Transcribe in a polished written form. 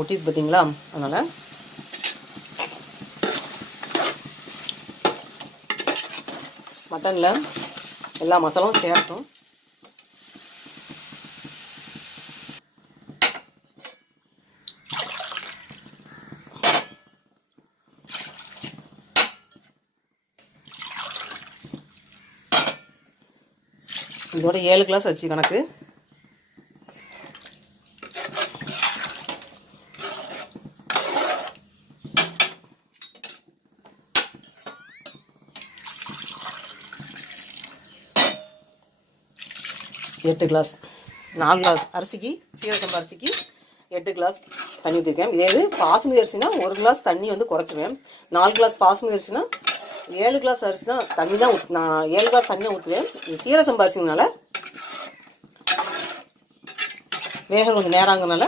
ஒட்டிட்டு பார்த்தீங்களா? அதனால் மட்டனில் எல்லா மசாலாவும் சேர்த்தோம். இதோட 7 கிளாஸ் அரிசி கணக்கு. எட்டு கிளாஸ் 4 கிளாஸ் அரிசிக்கு, சீரக சம்பா அரிசிக்கு 8 கிளாஸ் தண்ணி ஊற்றிருக்கேன். இதே இது பாசுமதி அரிசினா 1 கிளாஸ் தண்ணி வந்து குறைச்சிருவேன். 4 கிளாஸ் பாசுமதி அரிசினா 7 கிளாஸ் அரிசி தான் தண்ணி தான் நான் 7 கிளாஸ் தண்ணி தான் ஊற்றுவேன். இது சீரக சம்பா அரிசினால வேக கொஞ்சம் நேரங்கனால